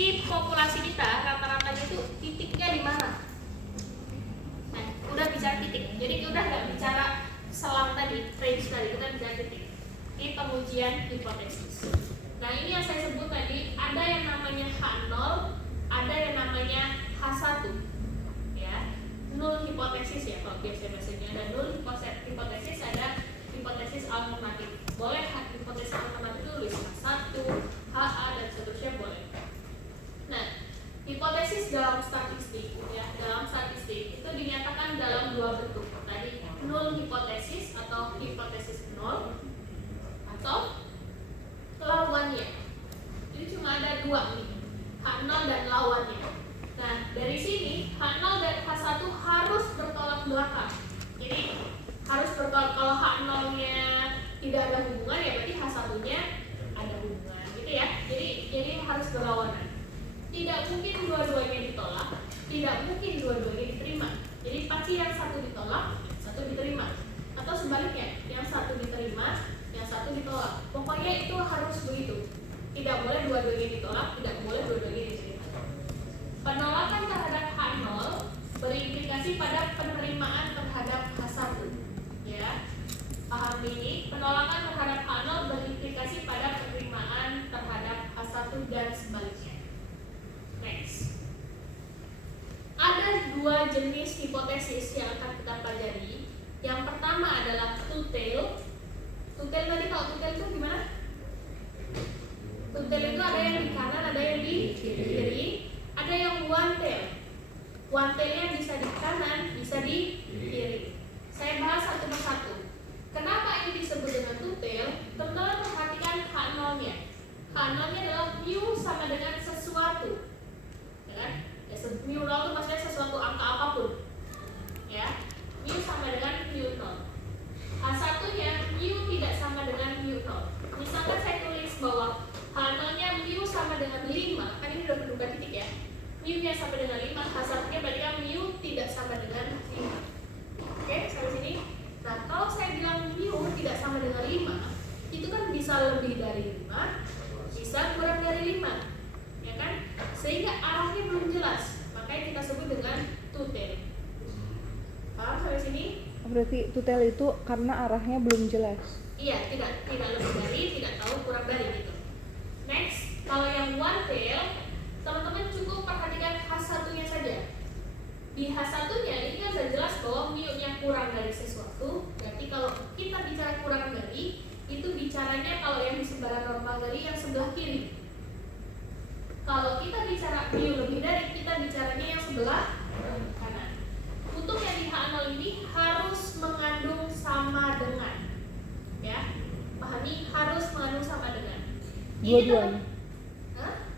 kondisi populasi kita rata-ratanya itu titiknya di mana? Nah, udah bicara titik. Jadi udah nggak bicara selang tadi, range tadi, kita bicara titik. Ini pengujian hipotesis. Nah, ini yang saya sebut tadi, ada yang namanya H0, ada yang namanya H1. Ya. Null hipotesis ya, kalau biasa bahasanya ada null hipotesis, ada hipotesis alternatif. Boleh hipotesis alternatif itu tulis H1, HA dan seterusnya boleh. Nah, hipotesis dalam statistik ya, dalam statistik itu dinyatakan dalam dua bentuk. Tadi null hipotesis atau hipotesis nol atau lawannya. Jadi cuma ada dua nih, H0 dan lawannya. Nah, dari sini H0 dan H1 harus bertolak belakang. Jadi harus bertolak, kalau H0-nya tidak ada hubungan ya berarti H1-nya ada hubungan gitu ya. Jadi harus berlawanan. Tidak mungkin dua-duanya ditolak, tidak mungkin dua-duanya diterima. Jadi pasti yang satu ditolak, satu diterima. Atau sebaliknya, yang satu diterima, yang satu ditolak. Pokoknya itu harus begitu. Tidak boleh dua-duanya ditolak, tidak boleh dua-duanya diterima. Penolakan terhadap H0 berimplikasi pada penerimaan terhadap H1. Ya. Paham ini? Penolakan terhadap H0 berimplikasi pada penerimaan terhadap H1 dan sebaliknya. Next. Ada dua jenis hipotesis yang akan kita pelajari. Yang pertama adalah two-tail. Two-tail tadi, kalau two-tail itu gimana? Two-tail itu ada yang di kanan, ada yang di kiri. Ada yang one-tail. One-tailnya bisa di kanan, bisa di kiri. Saya bahas satu persatu. Kenapa ini disebut dengan two-tail? Teman-teman perhatikan H0-nya. H0-nya adalah mu sama dengan sesuatu. Ya kan? Ya, mu 0 itu maksudnya sesuatu angka apapun. Ya. Mu sama dengan mu 0. H1-nya mu tidak sama dengan mu 0. Misalkan saya tulis bahwa H0-nya mu sama dengan 5, kan ini udah berubah titik ya. Mu-nya sama dengan 5, H1-nya berarti kan mu tidak sama dengan 5. Oke, sampai sini. Nah, kalau saya bilang mu tidak sama dengan 5, itu kan bisa lebih dari 5, bisa kurang dari 5. Ya kan? Sehingga arahnya belum jelas. Makanya kita sebut dengan two-tail. Paham sampai sini? Berarti two-tail itu karena arahnya belum jelas. Iya, tidak lebih dari, tidak tahu, kurang dari gitu. Next, kalau yang one-tail, teman-teman cukup perhatikan H1-nya saja. Di H1-nya ini kan sudah jelas bahwa mu-nya kurang dari sesuatu. Berarti kalau kita bicara kurang dari, itu bicaranya kalau yang di sebelah normal dari yang sebelah kiri. Kalau kita bicara mu lebih dari, kita bicaranya yang sebelah kanan. Untuk yang di H0 ini harus mengandung sama dengan. Ya, pahami, harus mengandung sama dengan. Dua-duanya.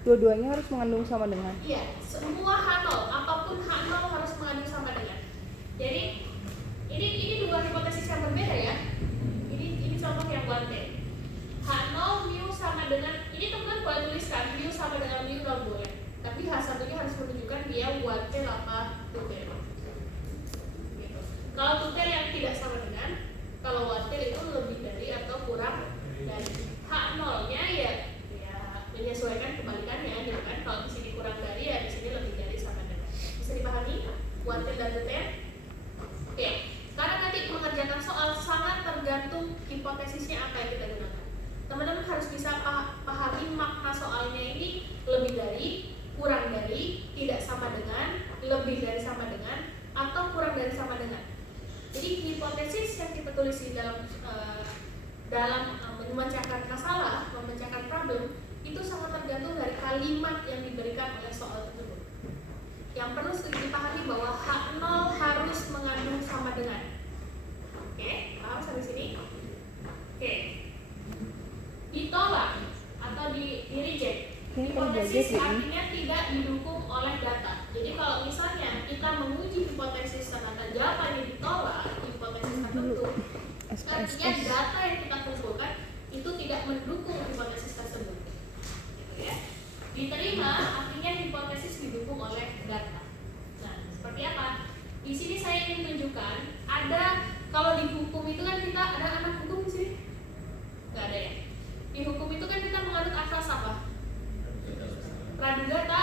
Dua-duanya harus mengandung sama dengan. Iya, semua H0, apapun H0 harus mengandung sama dengan. Jadi ini dua hipotesis yang berbeda ya. Ini contoh yang one-tail. H0 mu sama dengan, ini teman-teman boleh tuliskan mu sama dengan mu 0 boleh. Tapi H1-nya harus menunjukkan dia one-tail apa two-tail. Gitu. Kalau two-tail yang tidak sama dengan, kalau one-tail itu lebih dari atau kurang dari. H0-nya ya menyesuaikan kebalikannya gitu kan. Kalau di sini kurang dari ya di sini lebih dari sama dengan. Bisa dipahami one-tail dan two-tail? Oke. Karena nanti mengerjakan soal sangat tergantung hipotesisnya apa yang kita gunakan. Teman-teman harus bisa pahami makna soalnya ini lebih dari, kurang dari, tidak sama dengan, lebih dari sama dengan, atau kurang dari sama dengan. Jadi hipotesis yang kita tulis di dalam memecahkan masalah, memecahkan problem, itu sangat tergantung dari kalimat yang diberikan oleh soal tersebut. Yang perlu dipahami bahwa H0 harus mengandung sama dengan. Oke, paham sampai sini? Oke. Ditolak atau di reject. Hipotesis artinya tidak didukung oleh data. Jadi kalau misalnya kita menguji hipotesis ternyata jawabannya ditolak, hipotesis tertentu, artinya data yang kita kumpulkan itu tidak mendukung hipotesis tersebut. Gitu ya. Diterima artinya hipotesis didukung oleh data. Nah, seperti apa? Di sini saya ingin tunjukkan ada, kalau di hukum itu kan kita ada anak hukum di sini? Nggak ada ya. Di hukum itu kan kita menganut asas apa? Praduga tak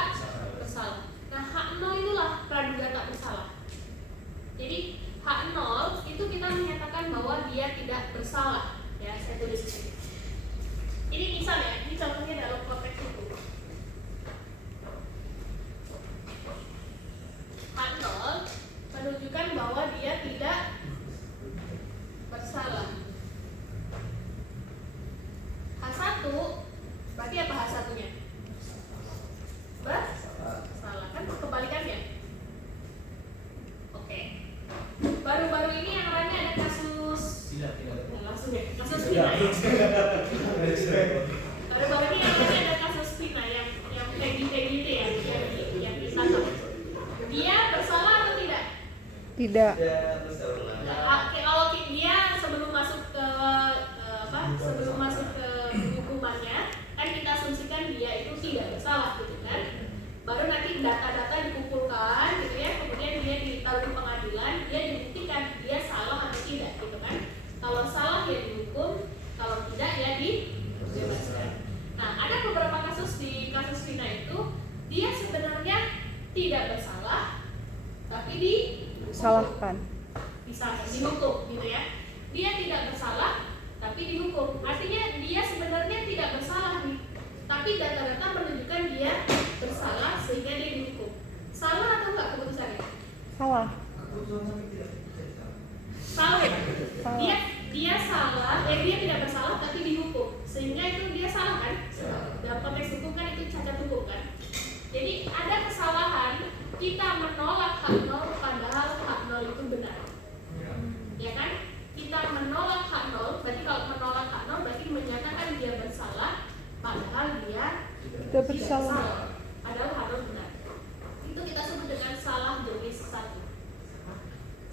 tidak. Kalau dia sebelum masuk ke hukumannya kan kita asumsikan dia itu tidak bersalah gitu kan. Baru nanti data-data dikumpulkan gitu ya, kemudian dia ditaruh di pengadilan, dia dibuktikan dia salah atau tidak gitu kan. Kalau salah ya dihukum, kalau tidak ya dibebaskan. Nah, ada beberapa kasus di kasus Vina itu dia sebenarnya tidak bersalah tapi Salahkan. dihukum gitu ya. Dia tidak bersalah tapi dihukum. Artinya dia sebenarnya tidak bersalah nih. Tapi data-data menunjukkan dia bersalah sehingga dia dihukum. Salah atau enggak keputusannya? Salah. Salah. Dia salah, dia tidak bersalah tapi dihukum. Sehingga itu dia salah kan? Dalam konteks hukum kan itu cacat hukum kan? Jadi ada kesalahan kita menolak hak nol padahal hak nol itu benar. Ya kan? Kita menolak hak nol, berarti kalau menolak hak nol berarti menyatakan dia bersalah padahal dia Tidak bersalah. Padahal hak nol benar. Itu kita sebut dengan salah jenis 1.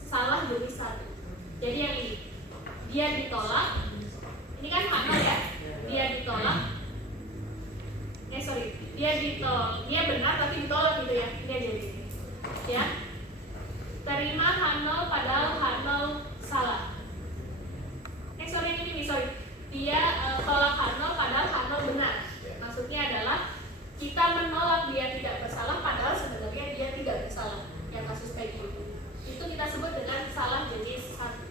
Salah jenis 1. Jadi yang ini dia ditolak. Ini kan hak nol ya. Dia ditolak. Dia benar tapi ditolak gitu ya. Ini aja gitu. Ya. Terima hak nol padahal hak nol salah. Dia tolak hak nol padahal hak nol benar. Maksudnya adalah kita menolak dia tidak bersalah padahal sebenarnya dia tidak bersalah. Yang kasus kayak gitu. Itu kita sebut dengan salah jenis 1.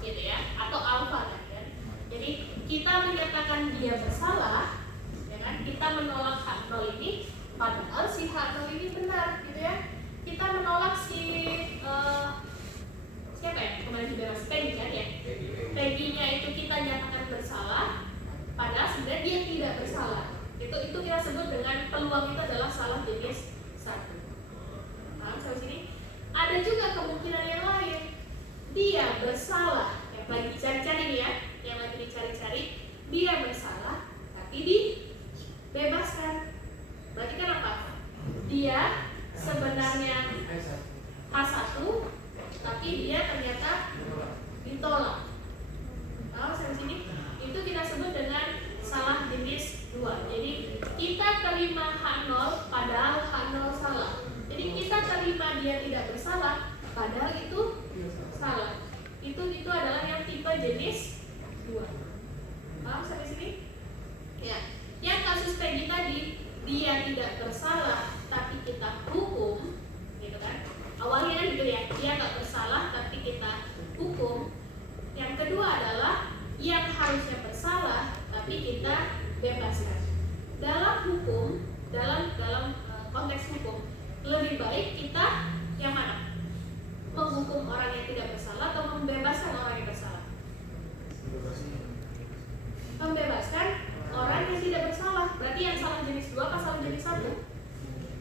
Gitu ya, atau alfa kan ya. Jadi kita menyatakan dia bersalah, ya kan? Kita menolak hak nol ini, padahal si hak nol ini benar, gitu ya. Kita menolak siapa ya? Kemarin dibebas Peggy kan ya. Peggy-nya itu kita nyatakan bersalah, padahal sebenarnya dia tidak bersalah. Itu kita sebut dengan peluang itu adalah salah jenis 1. Paham sampai sini? Ada juga kemungkinan yang lain. Dia bersalah, yang lagi dicari-cari nih ya, yang lagi dicari-cari, dia bersalah tapi dibebaskan. Berarti kan apa? Dia sebenarnya H1 tapi dia ternyata ditolak. Tahu sampai sini? Itu kita sebut dengan salah jenis 2. Jadi kita terima hak nol padahal hak nol salah. Jadi kita terima dia tidak bersalah padahal itu salah. Itu adalah yang tipe jenis 2. Paham sampai sini? Ya. Yang kasus Peggy tadi, dia tidak bersalah tapi kita hukum, gitu kan? Awalnya kan gitu ya, dia nggak bersalah tapi kita hukum. Yang kedua adalah yang harusnya bersalah tapi kita bebaskan. Dalam hukum, dalam konteks hukum, lebih baik kita yang mana? Menghukum orang yang tidak bersalah atau membebaskan orang yang bersalah? Membebaskan orang yang tidak bersalah. Berarti yang salah jenis 2 apa salah jenis 1?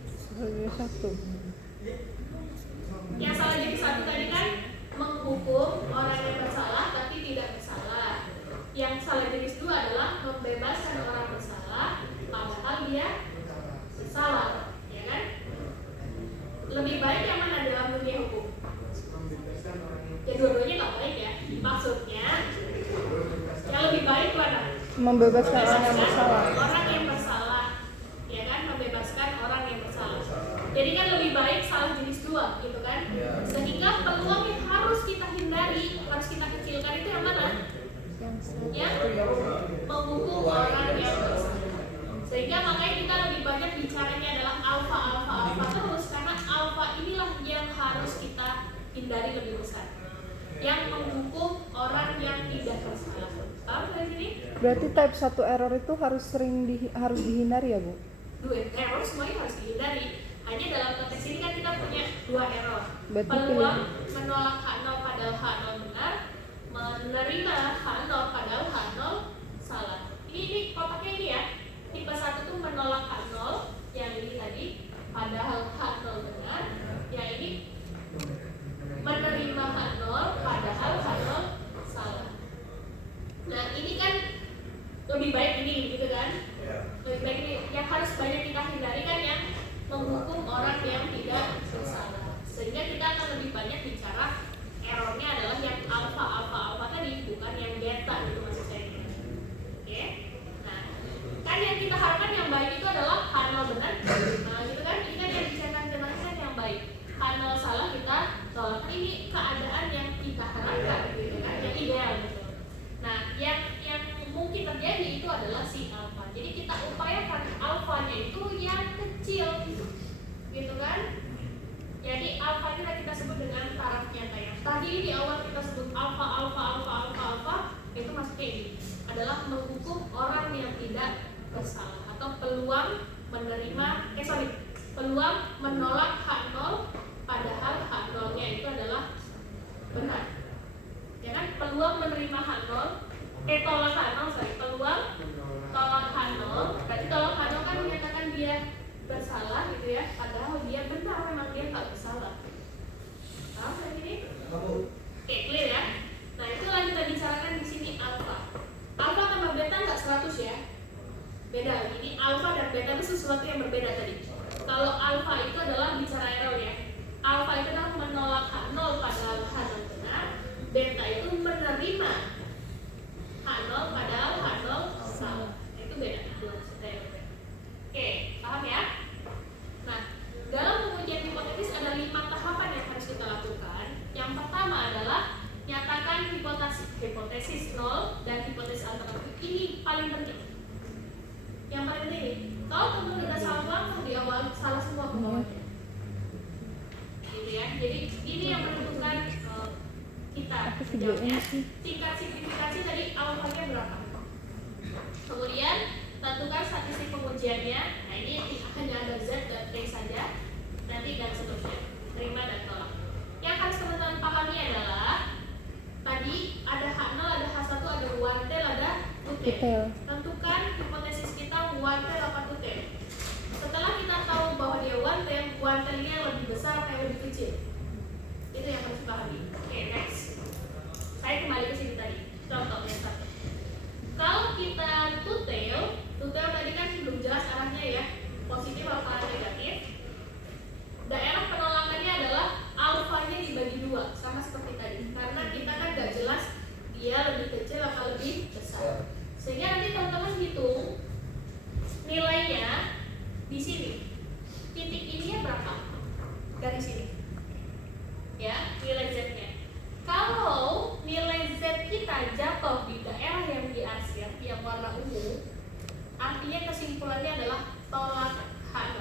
Salah jenis 1. Yang salah jenis 1 tadi kan menghukum orang yang bersalah tapi tidak bersalah. Yang salah jenis 2 adalah membebaskan orang bersalah padahal dia bersalah, ya kan? Lebih baik yang mana dalam dunia hukum? Ya dua-duanya nggak baik ya. Maksudnya yang lebih baik mana? Membebaskan orang yang bersalah. Orang yang bersalah, ya kan? Membebaskan orang yang bersalah. Jadi kan lebih baik salah jenis 2, gitu kan? Sehingga peluang yang harus kita hindari, harus kita kecilkan itu yang mana? Yang menghukum orang yang bersalah. Sehingga makanya kita lebih banyak bicaranya adalah alfa terus, karena alfa inilah yang harus kita hindari lebih besar. Yang menghukum orang yang tidak bersalah. Paham dari sini? Berarti type 1 error itu harus harus dihindari ya, Bu? 2 error semuanya harus dihindari. Hanya dalam konteks ini kan kita punya 2 error. Berarti Peluang menolak hak nol padahal hak nol benar, menerima hak nol padahal hak nol salah. Ini kotaknya ini ya. Tipe 1 itu menolak hak nol, yang ini tadi padahal hak nol benar, yang ini menerima hak nol padahal hak nol salah. Nah ini kan lebih baik ini, gitu kan? Lebih baik ini yang harus banyak kita hindari kan yang menghukum orang yang tidak bersalah. Sehingga kita akan lebih banyak bicara errornya adalah yang alfa tadi, bukan yang beta gitu maksud saya. Oke. Nah, kan yang kita harapkan yang baik itu adalah H0 benar. Nah, gitu kan? Ini kan yang dijelaskan yang baik. H0 salah kita tolak. Ini keadaan yang kita harapkan gitu kan, yang ideal gitu. Nah, yang mungkin terjadi itu adalah si alfa. Jadi kita upayakan alfanya itu yang kecil gitu kan. Jadi alfa ini kita sebut dengan taraf nyata ya. Tadi di awal kita sebut alfa itu maksudnya ini adalah menghukum orang yang tidak bersalah atau peluang peluang menolak H0 padahal H0-nya itu adalah benar. Ya kan? Peluang menerima H0 tolak H0, peluang tolak H0, berarti tolak H0 kan menyatakan dia bersalah gitu ya, padahal dia benar, memang dia tak bersalah. Paham kan ini? Oke, clear ya? Nah, itulah kita bicarakan di sini alfa. Alfa tambah beta nggak 100 ya? Beda. Ini alfa dan beta itu sesuatu yang berbeda tadi. Kalau alfa itu adalah bicara error ya. Alfa itu adalah menolak H0 padahal H0 benar. Beta itu menerima H0 padahal H0 salah. Itu beda. Oke, paham ya? Nah, dalam pengujian hipotesis ada 5 tahapan yang harus kita lakukan. Yang pertama adalah nyatakan hipotesis 0 dan hipotesis alternatif. Ini paling penting. Yang paling penting, kalau teman-teman udah salah langsung di awal, salah semua pengetahuannya. Gitu ya. Jadi ini yang menentukan kita jawabnya. Tingkat signifikansi tadi alfanya berapa? Kemudian tentukan statistik pengujiannya. Nah, ini hanya ada Z dan T saja. Nanti dan seterusnya. Terima dan tolak. Yang harus teman-teman pahami adalah tadi ada H0, ada H1, ada one tail, ada two tail. Tentukan hipotesis kita one tail apa two tail. Setelah kita tahu bahwa dia one tailnya lebih besar atau lebih kecil. Itu yang harus dipahami. Oke, next. Saya kembali ke sini tadi. Contoh yang satu. Kalau kita two tail tadi kan belum jelas arahnya ya, positif apa negatif. Daerah penolakannya adalah alfanya dibagi 2, sama seperti tadi. Karena kita kan gak jelas dia lebih kecil atau lebih besar. Sehingga nanti teman-teman hitung nilainya di sini. Titik ininya berapa? Dari sini. Ya, nilai Z-nya. Kalau nilai Z kita jatuh di daerah yang diarsir, yang warna ungu, artinya kesimpulannya adalah tolak H0.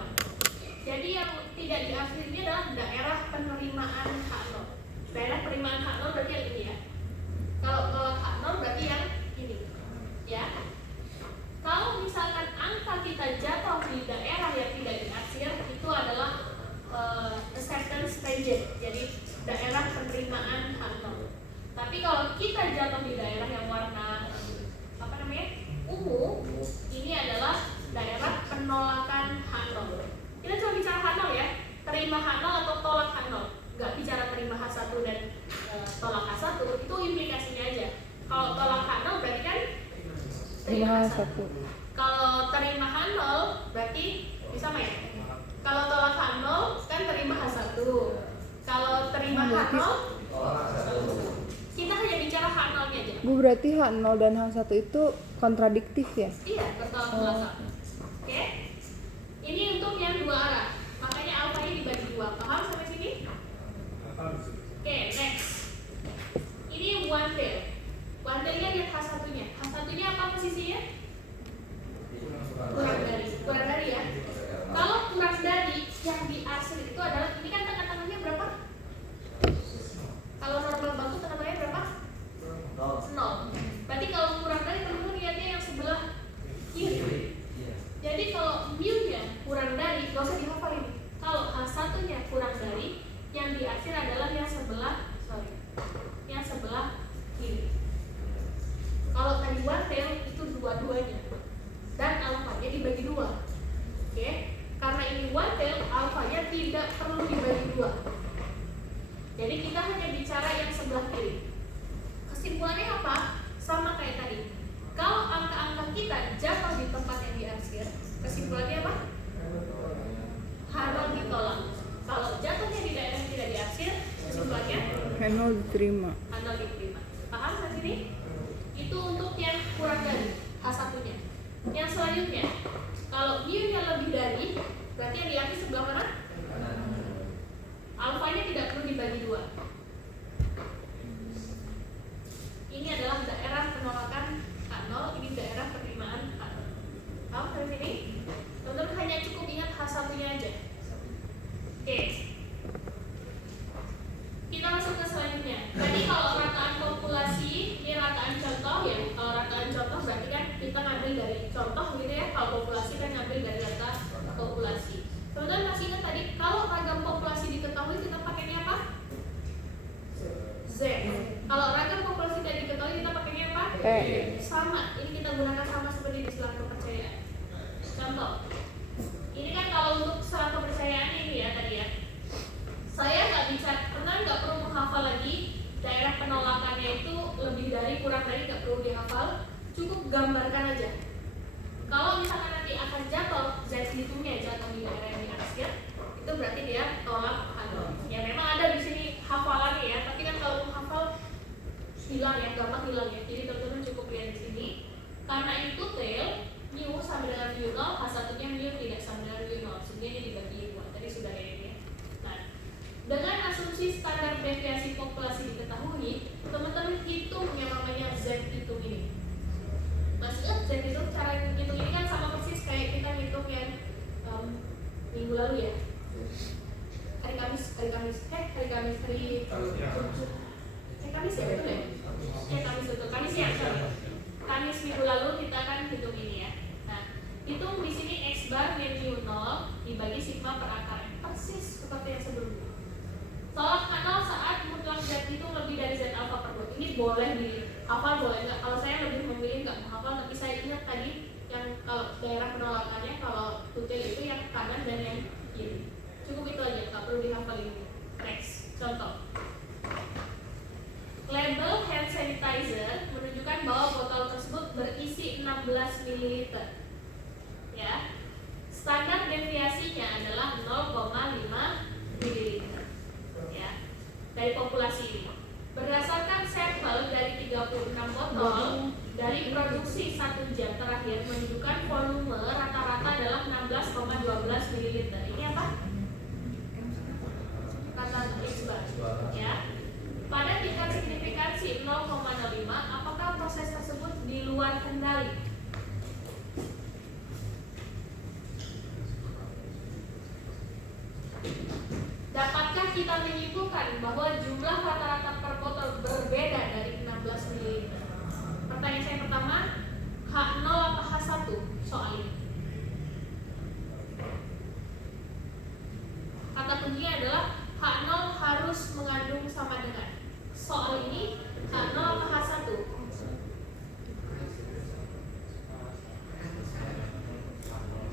Jadi yang tidak diarsir ini adalah daerah penerimaan H0. Daerah penerimaan H0 berarti yang ini ya. Kalau tolak H0 berarti yang ini. Ya. Kalau misalkan angka kita jatuh di daerah yang tidak diarsir, itu adalah acceptance region. Jadi daerah penerimaan H0. Tapi kalau kita jatuh di daerah yang warna ungu, ini adalah daerah penolakan H0. Kita coba bicara H0 ya, terima H0 atau tolak H0. Nggak bicara terima H1 dan tolak H1, itu implikasinya aja. Kalau tolak H0 berarti kan terima H1. Kalau terima H0 berarti bisa ya? Kalau tolak H0 kan terima H1. Kalau terima H0 kita hanya bicara H0-nya aja. Bu, berarti H0 dan H1 itu kontradiktif ya? Iya, bertolak belakang. Oke. Ini untuk yang dua arah. Makanya alfanya dibagi 2. Paham sampai sini? Oke, next. Ini one tail. One tailnya lihat H1-nya. H1-nya apa posisinya? Kurang dari ya. Kalau kurang dari yang diarsir itu adalah, ini kan tengah-tengahnya berapa? Kalau normal bangku tengah-tengahnya berapa? 0. Berarti kalau kurang dari, teman-teman lihatnya yang sebelah kiri. Jadi kalau mu-nya kurang dari, gak usah dihafal ini. Kalau H1-nya kurang dari, yang diarsir adalah yang sebelah kiri. Kalau tadi one tail itu dua-duanya. Dan alfanya dibagi 2. Oke? Karena ini one tail, alfanya tidak perlu dibagi 2. Jadi kita hanya bicara yang sebelah kiri. Kesimpulannya apa? Sama kayak tadi. Kalau angka-angka kita jatuh di tempat yang diarsir, kesimpulannya apa? Harus ditolak. Kalau jatuhnya di daerah yang tidak H0 diterima. H0 diterima. Paham sampai sini? Itu untuk yang kurang dari H1-nya. Yang selanjutnya, kalau mu-nya lebih dari, berarti yang diambil sebelah mana? Alfanya tidak perlu dibagi dua. Ini adalah daerah penolakan H0, ini daerah penerimaan H0. Paham sampai sini? Teman-teman hanya cukup ingat H1-nya aja. Oke. Kita masuk ke selanjutnya. Tadi kalau rataan populasi, ini rataan contoh ya. Kalau rataan contoh berarti kan kita ngambil dari contoh gitu ya. Kalau populasi kan ngambil dari data populasi. Teman-teman masih ingat tadi kalau ragam populasi diketahui kita pakainya apa? Z. Kalau ragam populasi tidak diketahui kita pakainya apa? Sama. Ini kita gunakan sama seperti di selang kepercayaan. Contoh. Ini kan kalau untuk selang kepercayaan ini ya tadi ya. Saya nggak bicara, karena nggak perlu menghafal lagi daerah penolakannya itu lebih dari, kurang dari, nggak perlu dihafal, cukup gambarkan aja. Kalau misalkan nanti akan jatuh Z hitungnya jatuh di daerah yang diarsir, itu berarti dia tolak H0. Ya memang ada di sini hafalannya ya, tapi kan kalau menghafal hilang ya, gampang hilang ya. Jadi teman-teman cukup lihat di sini. Karena input tail mu sama dengan mu0, H1-nya mu tidak sama dengan mu0, sehingga ini dibagi dua. Tadi sudah ya ini ya. Nah, dengan asumsi standar deviasi populasi diketahui, teman-teman hitung yang namanya Z hitung ini. Masih ingat Z hitung, cara hitung ini kan sama persis kayak kita hitung yang minggu lalu ya. Hari Kamis ya betul ya? Kamis betul. Kamis ya, sorry. Kamis minggu lalu kita kan hitung ini ya. Nah, hitung di sini X bar min mu 0 dibagi sigma per akarnya, persis seperti yang sebelumnya. Tolak H0 saat mutlak Z itu lebih dari Z alpha per 2. Ini boleh dihafal, boleh nggak? Kalau saya lebih memilih nggak menghafal, tapi saya ingat tadi yang kalau daerah penolakannya, kalau tutil itu yang kanan dan yang kiri. Cukup itu aja, nggak perlu dihafal ini. Next, contoh. Label hand sanitizer menunjukkan bahwa botol tersebut berisi 16 ml. Ya. Standar deviasinya adalah 0,5 ml. Ya, dari populasi ini. Berdasarkan sampel dari 36 botol dari produksi 1 jam terakhir menunjukkan volume rata-rata adalah 16,12 ml. Ini apa? Kata X bar. Ya. Pada tingkat signifikansi 0,05, apakah proses tersebut di luar kendali? Dapatkah kita menyimpulkan bahwa jumlah rata-rata per botol berbeda dari 16 ml? Pertanyaan saya pertama, H0 atau H1 soal ini? Kata kuncinya adalah H0 harus mengandung sama dengan. Soal ini H0 atau H1?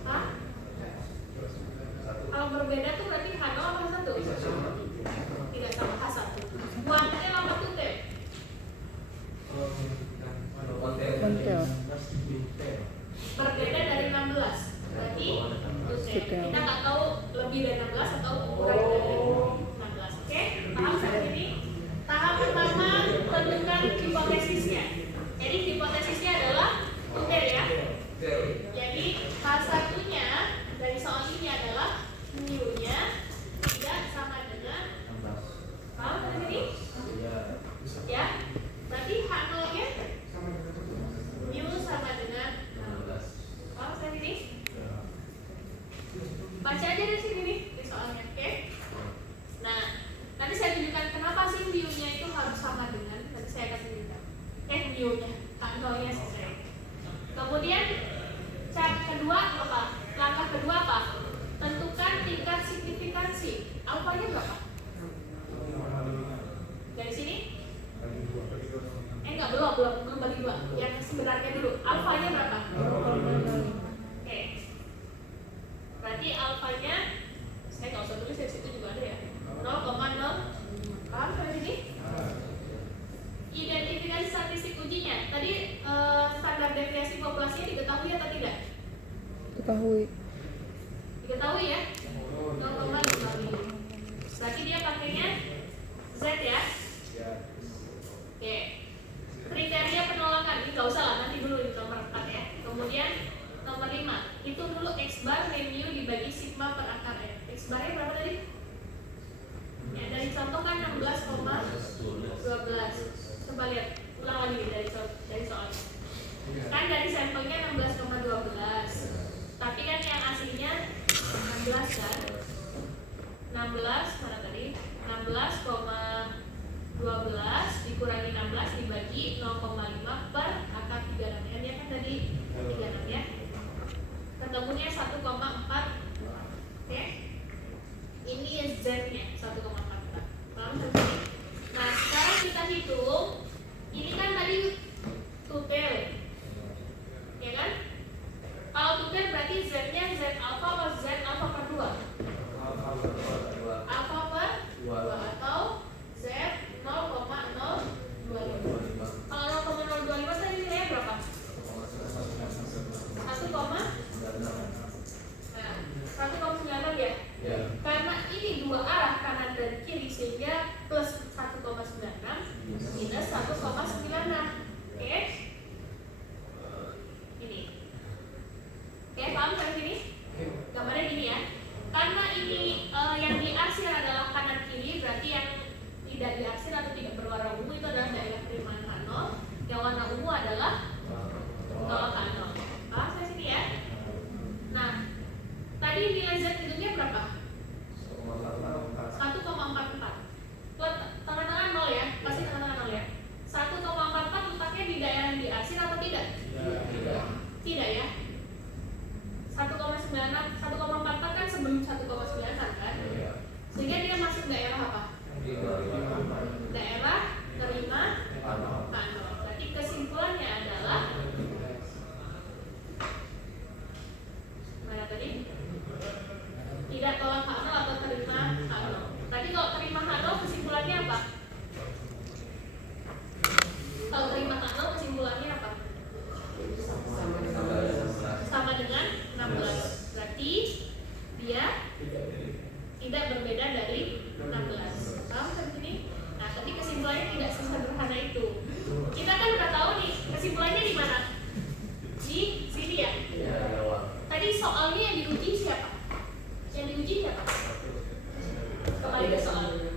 Hah? Kalau berbeda tuh berarti H0 atau H1? Tidak sama H1. Kuantitas apa tutil? Kontel. Berbeda dari 16. Berarti tutil. Kita nggak tahu lebih dari 16 atau kurang dari 16. Oke? Paham sampai sini? Tahap pertama, tentukan hipotesisnya. Jadi hipotesisnya adalah tutil ya. Jadi H1-nya dari soal ini adalah mu-nya tidak sama dengan, paham sampai sini? Ya. Berarti H0-nya mu sama dengan 16. Paham sampai sini? Baca aja dari sini nih di soalnya, oke? Nah, nanti saya tunjukkan kenapa sih mu-nya itu harus sama dengan. Nanti saya akan tunjukkan. Mu-nya, H0-nya selesai. Kemudian cara kedua apa? Langkah kedua apa? Tentukan tingkat signifikansi. Alfanya berapa? Dari sini? Enggak, belum bagi dua. Yang sebenarnya dulu. Alfanya berapa? Oke. Berarti alfanya, saya nggak usah tulis, di situ juga ada ya. 0,0. Paham sampai sini? Identifikasi statistik ujinya. Tadi standar deviasi populasinya diketahui atau tidak? Ketahui. Diketahui ya? 0,5 mili. Berarti dia pakainya Z ya. Hitung dulu X bar mu dibagi sigma per akar N. X barnya berapa tadi? Ya, dari contoh kan 16,12. Coba lihat, ulang lagi nih dari soalnya. Kan dari sampelnya 16,12. Tapi kan yang aslinya 16 kan? 16 mana tadi? 16,12 dikurangi 16 dibagi 0,5 per akar 36. N nya kan tadi 36 ya. Ketemunya 1,4. Oke. Ini Z nya 1,44. Paham sampai? Nah, sekarang kita hitung. Ini kan tadi tutel. Ya kan? Kalau tutel berarti Z nya Z alpha atau Z alpha per 2? Alpha per 2 atau Z 0,025. Kalau 0,025 tadi nilainya berapa? 1,96 ya? Karena ini dua arah kanan dan kiri sehingga plus 1,96 minus 1,96. Oke? Ini. Oke, paham sampai sini? Gambarnya gini ya. Karena ini yang diarsir adalah kanan kiri, berarti yang tidak diarsir atau tidak berwarna ungu itu adalah daerah perimanan K0. Yang warna ungu adalah tolak K0. Paham sampai sini ya? Nah, tadi nilai Z hitungnya berapa? 1,44. Tengah-tengah 0 ya, pasti tengah-tengah 0 ya. 1,44 letaknya di daerah yang diarsir atau tidak? Tidak ya. 1,44 kan sebelum 1,96 kan? Sehingga dia masuk daerah apa? Daerah terima K0. Berarti kesimpulannya adalah mana tadi? Tidak tolak K0 atau terima K0. Tadi kalau terima K0 kesimpulannya apa? Kalau terima K0 kesimpulannya apa? Sama dengan 16. Berarti dia tidak berbeda dari 16. Paham sampai sini? Nah, tapi kesimpulannya tidak sesederhana itu. Kita kan udah tahu nih kesimpulannya di mana? Di sini ya. Tadi soalnya yang diuji siapa? Yang diuji siapa? Kembali ke soal.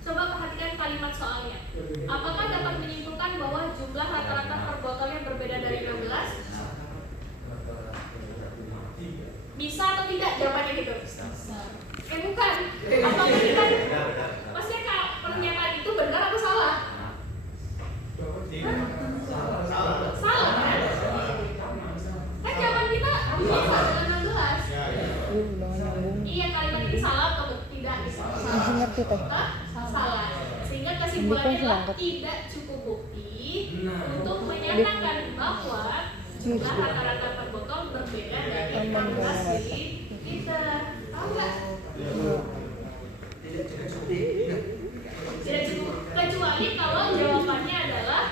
Coba perhatikan kalimat soalnya. Apakah dapat menyimpulkan bahwa jumlah rata-rata per botolnya berbeda dari 16? Bisa atau tidak jawabannya gitu? Bukan. Apakah kita maksudnya kalau pernyataan itu benar atau salah? Salah kan? Kan jawaban kita bisa dengan 16. Iya, kalimat ini salah atau tidak? Masih ngerti teh? Salah. Sehingga kesimpulannya adalah tidak cukup bukti untuk menyatakan bahwa jumlah rata-rata per botol berbeda dari 16 mililiter. Tahu nggak? Tidak cukup, kecuali kalau jawabannya adalah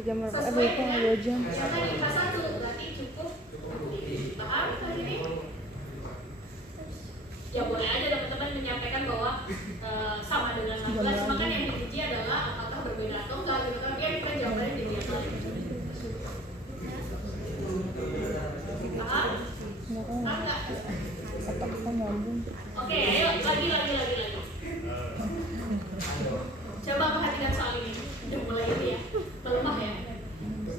sesuai dengan yang tadi pas 1, berarti cukup bukti. Paham kan ini? Ya boleh aja teman-teman menyampaikan bahwa sama dengan 16, maka yang diuji adalah apakah berbeda atau enggak gitu. Tapi yang kita jawabannya jadi yang lain. Paham? Paham nggak? Oke, ayo lagi. Coba perhatikan soal ini. Udah mulai ini ya, melemah ya.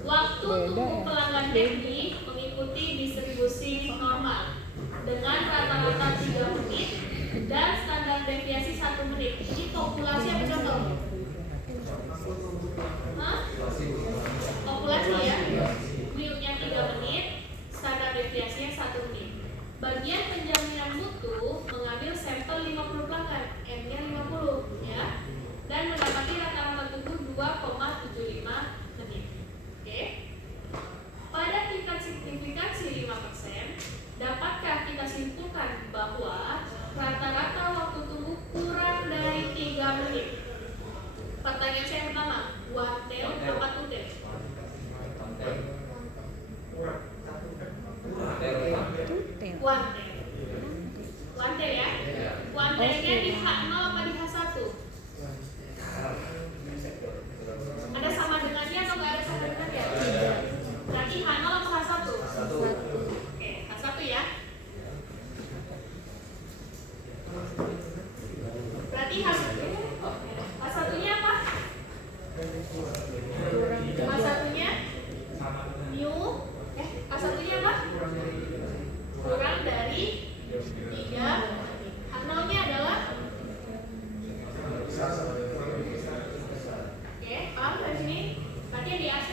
Waktu tunggu pelanggan teknik mengikuti distribusi normal dengan rata-rata 3 menit dan standar deviasi 1 menit. Ini populasi apa contoh? Populasi ya. Minutnya 3 menit, standar deviasinya 1 menit. Bagian penjaminan mutu mengambil sampel 50 pelanggan, N-nya 50 ya. Dan mendapati rata-rata tunggu 2,75 menit. Oke. Pada tingkat signifikansi 5%, dapatkah kita simpulkan bahwa rata-rata waktu tunggu kurang dari 3 menit? Pertanyaan saya pertama, one tail apa two tail? One tail. One tail ya? One tailnya di H0 apa di H1? Ada sama dengannya atau nggak ada sama dengannya?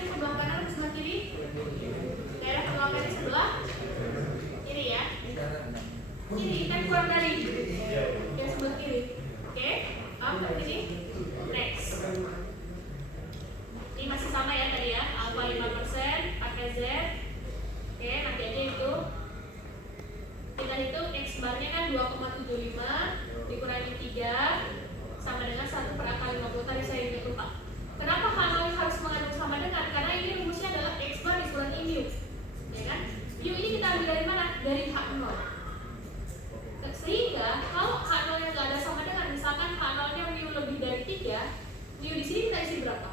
sebelah kanan atau sebelah kiri? Daerah penolakannya sebelah kiri ya. Kiri kan kurang dari yang sebelah kiri. Oke, paham nggak ini? Next. Ini masih sama ya tadi ya, alfa 5% pakai Z. Oke, nanti aja itu. Kita hitung X barnya kan 2,75 dikurangi 3 sama dengan 1 per akar 50. Tadi saya ingat lupa. Kenapa H0 harus mengandung sama dengan? Karena ini rumusnya adalah X bar dikurangi mu, ya kan? Mu ini kita ambil dari mana? Dari H0. Sehingga kalau H0 yang nggak ada sama dengan, misalkan H0 nya mu lebih dari 3, mu di sini kita isi berapa?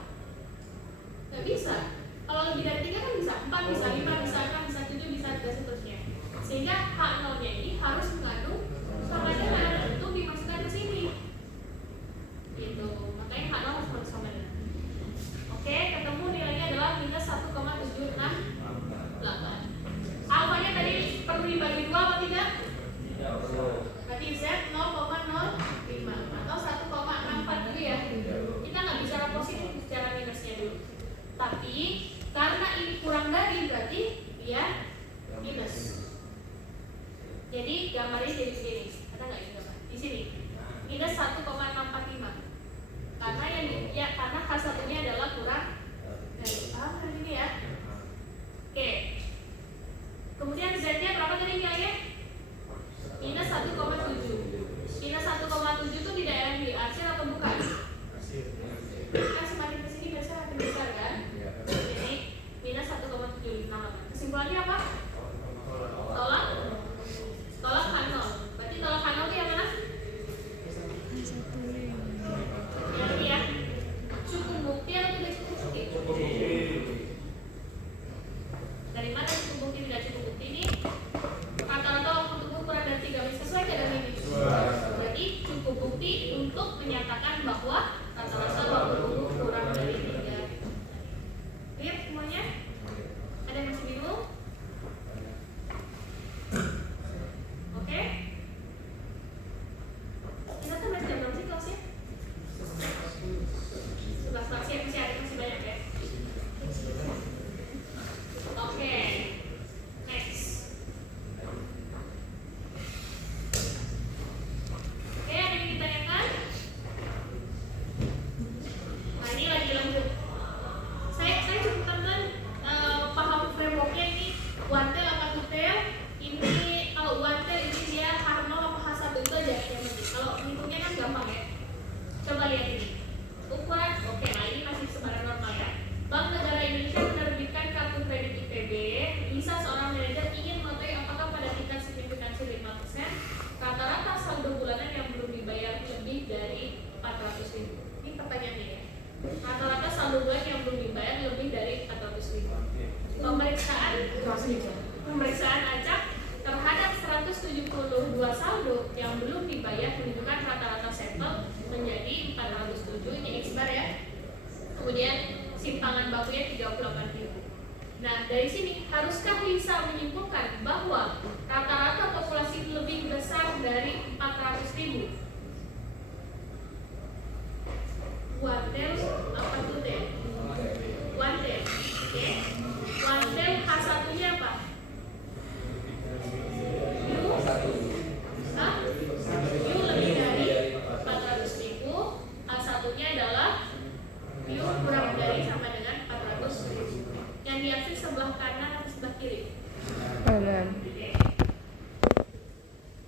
Nggak bisa. Kalau lebih dari 3 kan bisa 4, bisa 5, bisa 6, bisa 7, bisa dan seterusnya. Sehingga H0 nya ini harus mengandung sama dengan untuk dimasukkan ke sini. Gitu. Makanya H0 harus mengandung sama dengan. Oke, ketemu nilainya adalah minus 1,768. Alfanya tadi perlu dibagi 2 apa tidak? Berarti Z 0,05 atau 1,64 dulu ya. Kita nggak bicara positif, bicara minusnya dulu. Tapi karena ini kurang dari berarti dia minus. Jadi gambarnya jadi begini. Ada nggak ini gambar? Di sini minus 1,645. Karena yang karena H1-nya adalah kurang dari ini ya. Oke. Kemudian Z-nya berapa tadi nilainya? Minus 1,7. Minus 1,7 itu di daerah di arsir atau bukan? Kan semakin kesini biasanya makin besar kan? Jadi minus 1,768. Kesimpulannya apa? Tolak H0. Berarti tolak H0 itu yang mana? Yang ini ya. Cukup bukti atau tidak cukup bukti? Dari mana cukup bukti tidak cukup bukti ini? Rata-rata waktu tunggu kurang dari 3 menit, sesuai dengan ini. Berarti cukup bukti untuk menyatakan bahwa rata-rata waktu tunggu kurang dari 3. Clear semuanya? Ada yang masih bingung? Oke? Kita tuh masih jam berapa sih kelasnya? 11 kelas ya, masih banyak ya. Oke. Next. Oke, ada yang ditanyakan? Nah, ini lagi lanjut. Saya cukup teman paham frameworknya ini one tail apa two tail. Ini kalau one tail ini dia H0 apa H1 itu aja yang penting. Kalau hitungnya kan gampang ya. Coba lihat ini. Ukuran, oke, nah ini masih sebaran normal ya. Bank Negara Indonesia menerbitkan kartu kredit IPB. Bisa seorang manajer ingin mengetahui apakah pada tingkat signifikansi 5% rata-rata saldo bulanan yang belum dibayar lebih dari 400.000. Ini pertanyaannya ya. Rata-rata saldo bulanan yang belum dibayar lebih dari 400.000. Pemeriksaan acak terhadap 172 saldo yang belum dibayar menunjukkan rata-rata sampel menjadi 407. Ini X bar ya. Kemudian simpangan bakunya 38.000. Nah, dari sini haruskah Lisa menyimpulkan bahwa rata-rata populasi lebih besar dari 400.000? One tail apa two tail? One tail. Oke. One tail H1-nya apa? U lebih dari 400.000. H1-nya adalah U kurang dari sama dengan 400.000. Yang diakses sebelah kanan atau sebelah kiri? Kanan. Oke.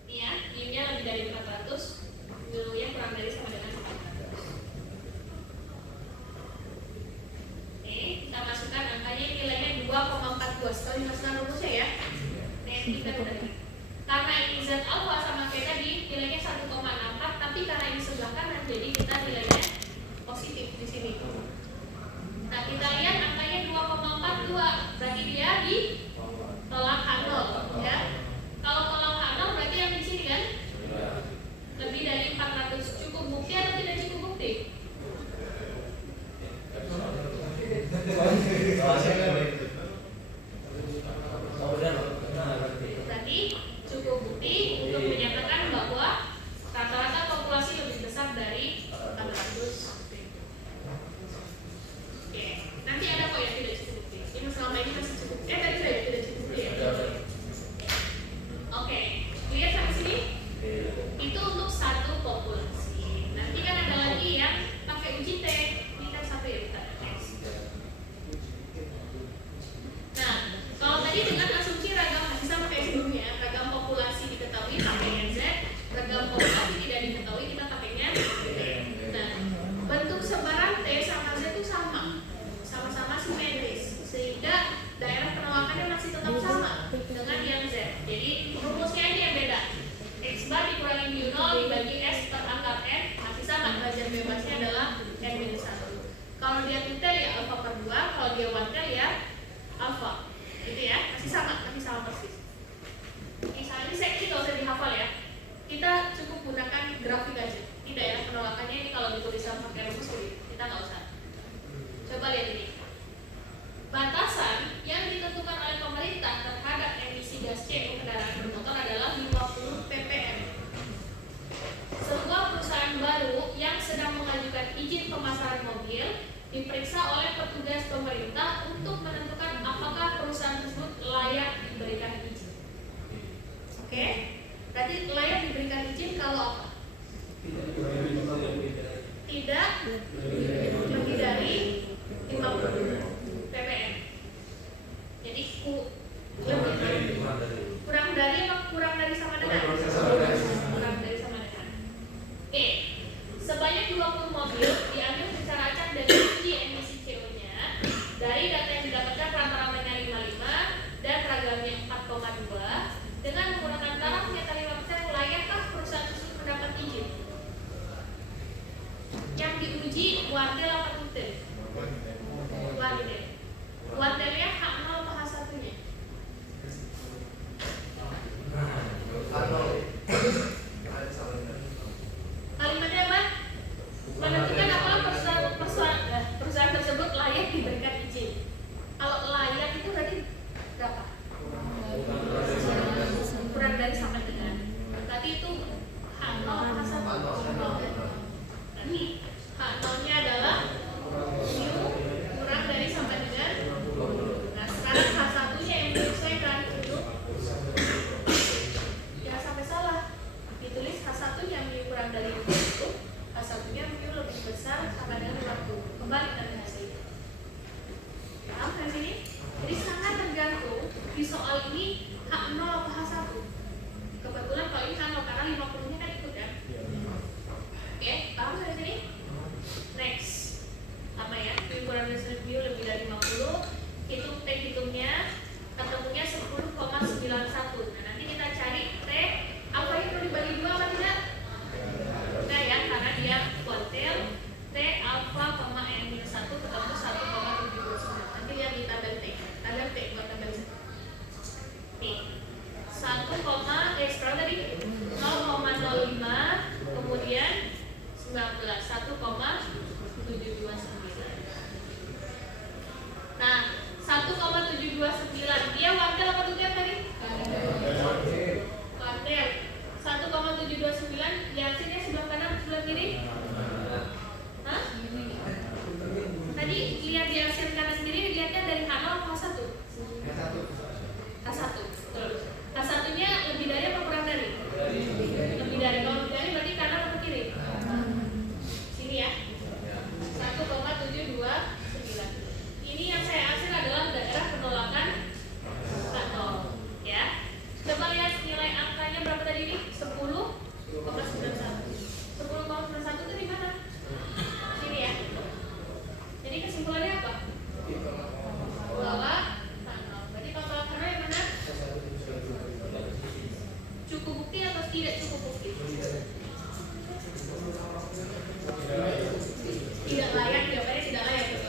Ini ya, U-nya lebih dari 400, U-nya kurang dari sama dengan 400. Oke, kita masukkan angkanya, nilainya 2,42. Sekali masukkan rumusnya ya. Nanti kita udah. Karena ini Z alpha sama kayak tadi, nilainya 1,64, tapi karena ini sebelah kanan, jadi kita nilainya positif di sini. Nah, kita lihat angkanya 2,42, berarti dia di tolak H0 ya. Kalau tolak H0 berarti yang di sini kan lebih dari 400. Cukup bukti atau tidak cukup bukti? Berarti cukup bukti untuk menyatakan bahwa rata-rata populasi lebih besar dari 400. Oke, nanti ada kok masih tetap sama dengan yang Z. Jadi rumusnya aja yang beda. X bar dikurangi mu 0 dibagi S per angka N masih sama, bagian bebasnya adalah N-1. Kalau dia two-tail ya alpha per 2, kalau dia one-tail ya alpha. Gitu ya, masih sama persis. Misalnya ini sek ini nggak usah dihafal ya. Kita cukup gunakan grafik aja. Tidak ya, penolakannya ini kalau ditulisan pakai rumus begitu. Kita nggak usah. Coba lihat ini. Batasan yang ditentukan oleh pemerintah terhadap emisi gas CO kendaraan bermotor adalah 50 ppm. Sebuah perusahaan baru yang sedang mengajukan izin pemasaran mobil diperiksa oleh petugas pemerintah untuk menentukan apakah perusahaan tersebut layak diberikan izin. Oke? Berarti layak diberikan izin kalau apa? Tidak lebih dari 50 ppm. Jadi kurang dari apa kurang dari sama dengan? Kurang dari sama dengan. Oke. Sebanyak 20 mobil diambil secara acak dan diuji emisi CO-nya dari data yang didapatkan rata-ratanya 55 dan ragamnya 4,2 dengan menggunakan taraf nyata 5%. Layakkah perusahaan tersebut mendapat izin? Yang diuji one-tail apa two-tail? One-tail. One-tailnya H0 apa H1-nya? Kalimatnya apa? Menentukan apakah perusahaan tersebut layak diberikan izin. Kalau layak itu berarti berapa? Kurang dari sampai dengan. Berarti itu H0 apa H1? Ini H0-nya adalah mu kurang dari sampai dengan. Nah sekarang H1-nya yang disesuaikan itu jangan sampai salah. Ditulis H1-nya mu kurang dari itu, H1-nya mu lebih besar sampai dengan 50. Kembali nanti hasilnya. Paham kan sini? Jadi sangat tergantung di soal ini H0 apa H1. Kebetulan kalau ini H0 karena 50-nya kan ikut kan. Oke, paham sampai sini? Next. Sama ya, kurang dari mu lebih dari 50. Hitung T hitungnya ketemunya 10,91. Nah nanti kita cari T alpha itu dibagi 2 apa tidak? Enggak ya, karena dia one-tail. T alpha, N-1 ketemu 1,729. Nanti lihat di tabel T. Tabel T buat tabel Z. Oke. 1, tadi 0,05 kemudian 19 1,729. Nah 1,729 dia one-tail apa two-tail tadi? One-tail. 1,729 diaksinya sebelah kanan sebelah kiri? Hah? Tadi lihat diaksi kanan kiri lihatnya dari H0 apa H1? H1. H1-nya lebih dari apa kurang dari? Lebih dari. Kalau lebih dari berarti kanan atau kiri? Sini ya. 1,729. Ini yang saya hasil adalah daerah penolakan H0 ya. Coba lihat nilai angkanya berapa tadi ini? 10,91. 10,91 itu di mana? Sini ya. Jadi kesimpulannya apa? Bahwa H0. Berarti kalau tolak H0 yang mana? Cukup bukti atau tidak cukup bukti? Tidak layak, jawabannya tidak layak.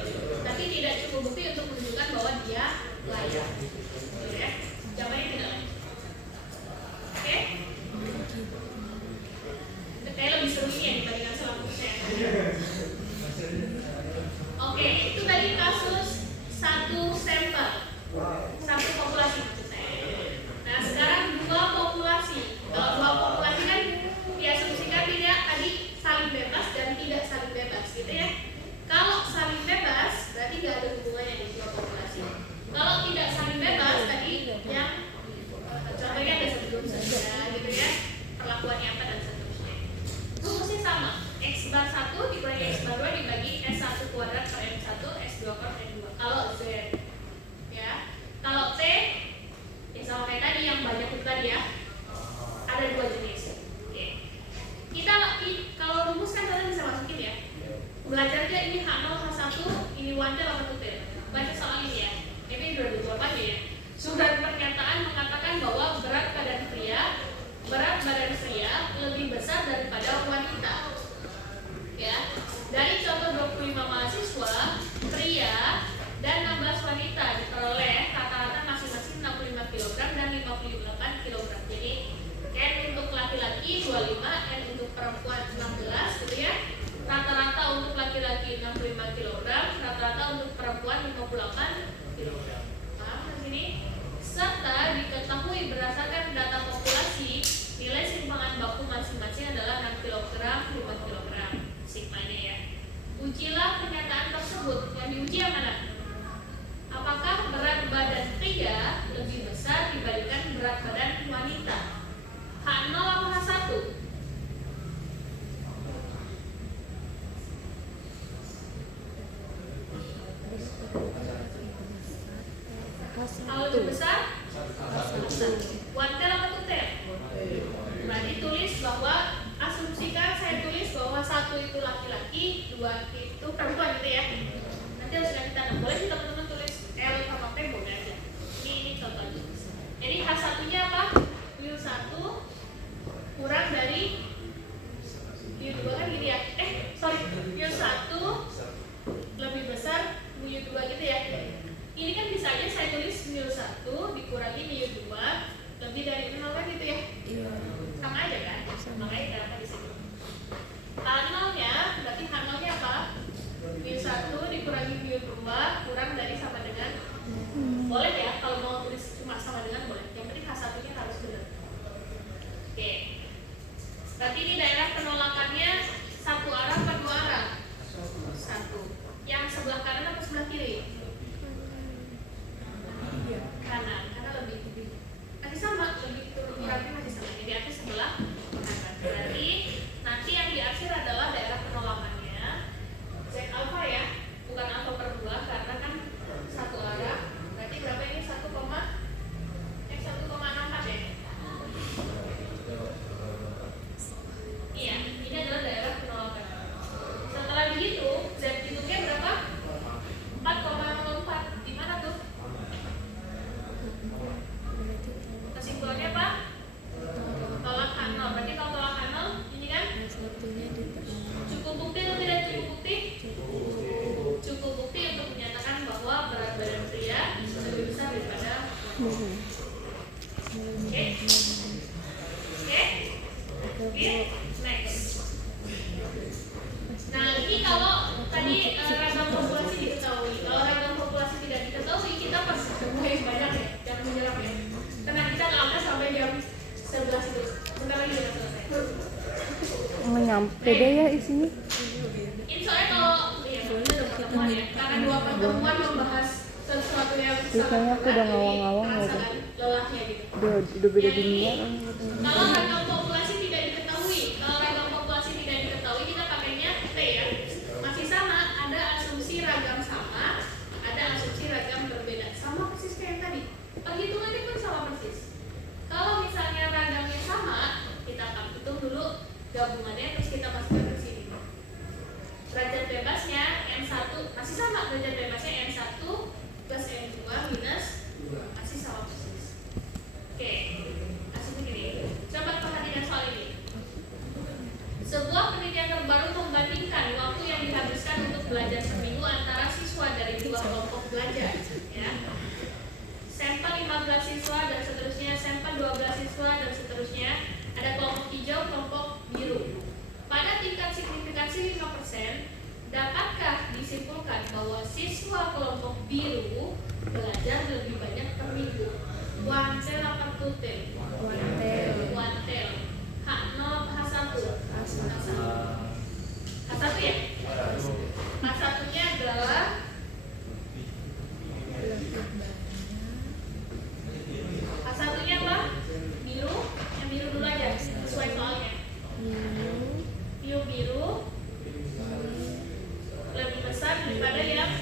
Tapi tidak cukup bukti untuk menunjukkan bahwa dia layak. Betul ya? Jawabannya tidak layak. Oke? Kayaknya lebih seru ini ya dibandingkan selanjutnya. Oke, itu tadi kasus satu sampel, satu populasi maksud saya. Nah sekarang dua populasi. Kalau dua populasi kan diasumsikan tidak tadi saling bebas dan tidak saling bebas, gitu ya. Kalau saling bebas berarti nggak ada hubungannya di dua populasi. Kalau tidak saling bebas tadi yang contohnya ada sebelum saja, gitu ya. Perlakuannya apa dan seterusnya. Rumusnya sama. X bar 1 dikurangi X bar 2 dibagi S1 kuadrat per M1 S2 per M2 kalau Z ya. Kalau wanita diperoleh rata-rata masing-masing 65 kg dan 58 kg. Jadi N untuk laki-laki 25, N untuk perempuan 16 gitu ya. Rata-rata untuk laki-laki 65 kg, rata-rata untuk perempuan 58 kg. Paham di sini? Serta diketahui berdasarkan data populasi, nilai simpangan baku masing-masing adalah 6 kg, 5 kg sigmanya ya. Ujilah pernyataan tersebut. Yang diuji yang mana? Apakah berat badan pria lebih besar dibandingkan berat badan wanita? H0 atau H1? Kalau lebih besar? Wantel apa tutel? Berarti tulis bahwa asumsikan saya tulis bahwa 1 itu laki-laki, 2 itu perempuan gitu ya. Nanti harus ganti tanda. Boleh sih teman-teman tulis L sama P boleh aja. Ini contoh aja. Jadi H1-nya apa? Mu1 kurang dari Mu2 kan gini ya. Mu1 lebih besar Mu2 gitu ya. Ini kan bisa aja saya tulis Mu1 dikurangi Mu2 lebih dari 0 kan gitu ya. Sama aja kan? Makanya kenapa di sini. H0-nya berarti H0-nya apa? Mu1 dikurangi Mu2 kurang dari sama dengan. Boleh ya kalau mau tulis cuma sama dengan boleh. Yang penting H1-nya harus benar. Oke. Berarti ini daerah penolakannya satu arah atau dua arah? Satu. Yang sebelah kanan atau sebelah kiri? Kanan, karena lebih masih sama, lebih turun berarti masih sama. Jadi arti sebelah kanan. Berarti nanti yang diarsir adalah daerah penolakannya Z alfa ya, bukan alfa per 2 karena kan satu arah. Berarti berapa ini? 1,64 ya? Iya, ini adalah daerah penolakan. Setelah begitu, Z bentuknya berapa? 4,04. Di mana tuh? Kesimpulannya apa? Tolak H0. Berarti kalau tolak H0 ini kan? Cukup bukti atau tidak cukup bukti? Cukup bukti untuk menyatakan bahwa berat badan pria lebih besar daripada wanita. Oke? Oke? Next. Nah, ini kalau tadi ragam populasi diketahui. Kalau ragam populasi tidak diketahui, kita pas banyak ya, jangan menyerap ya. Karena kita nggak akan sampai jam 11 itu. Bentar lagi udah selesai. Nggak nyampe deh ya isinya. Ini soalnya kalau iya, kita udah pertemuan ya. Karena 2 pertemuan membahas sesuatu yang Biasanya aku udah ngawang-ngawang ya. lelahnya gitu. Udah beda Jadi, dunia. kalau ragam populasi tidak diketahui, kita pakainya T ya. Masih sama, ada asumsi ragam sama, ada asumsi ragam berbeda. Sama persis kayak yang tadi. Perhitungannya pun sama persis. Kalau misalnya ragamnya sama, kita akan hitung dulu gabungannya terus kita masukkan ke sini. Derajat bebasnya N1 masih sama, derajat bebasnya N1 plus N2 minus masih sama persis. Oke, asal begini. Coba perhatikan soal ini. Sebuah penelitian terbaru membandingkan waktu yang dihabiskan untuk belajar seminggu antara siswa dari 2 kelompok belajar, ya. Sampel 15 siswa dan seterusnya, sampel 12 siswa dan seterusnya. Ada kelompok hijau, kelompok biru. Pada tingkat signifikansi 5%, dapatkah disimpulkan bahwa siswa kelompok biru belajar lebih banyak per minggu? Wantel apa tutel? Wantel. H0 apa H1? H1 ya? H1-nya adalah H1-nya apa? Biru. Yang biru dulu aja sesuai soalnya. Biru lebih besar daripada yang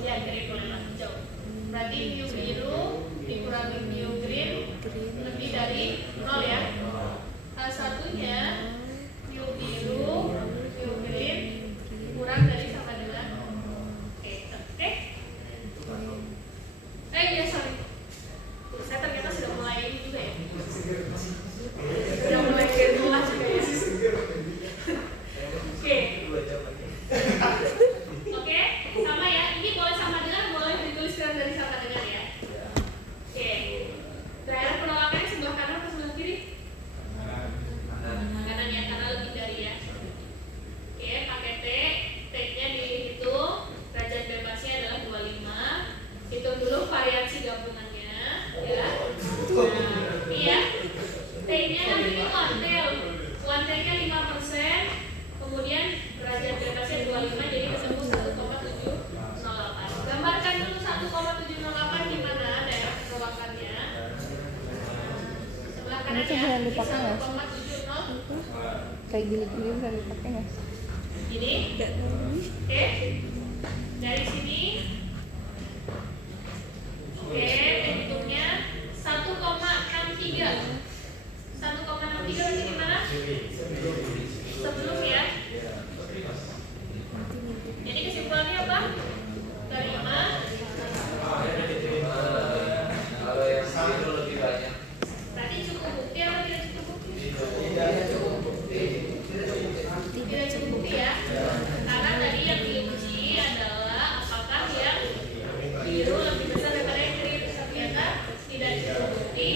ya green boleh lah hijau. Berarti biru dikurangi green lebih dari 0 ya. H1-nya biru green kurang dari sama dengan oke. Ya sorry. Saya ternyata sudah mulai ini juga ya. Sudah mulai kelas juga ya. Oke, sama ya. Ini boleh sama dengan, boleh kanan tuh ya. bisa Ini dipakai nggak sih? 1,70. Kayak gini-gini bisa dipakai nggak sih? Gini. Oke. Dari sini. Oke, hitungnya 1,63. 1,63 berarti gimana? Sebelum ya. Jadi kesimpulannya apa? Dari 5. Kalau yang biru lebih banyak. Berarti cukup bukti apa tidak cukup bukti? Tidak cukup bukti. Tidak cukup bukti ya. Karena tadi yang diuji adalah apakah yang biru lebih besar daripada yang green. Ternyata tidak cukup bukti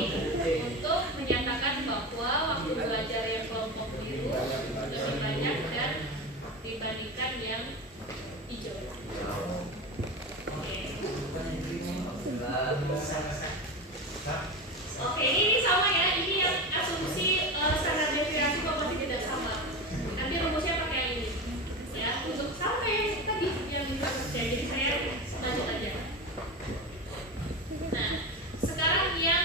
untuk menyatakan bahwa waktu belajar yang kelompok biru lebih banyak dan dibandingkan yang hijau. Oke. Oke, ini sama ya. Ini yang asumsi standar deviasi pasti tidak sama. Nanti rumusnya pakai yang ini. Ya, untuk sama yang tadi yang ya, jadi saya lanjut aja. Nah, sekarang yang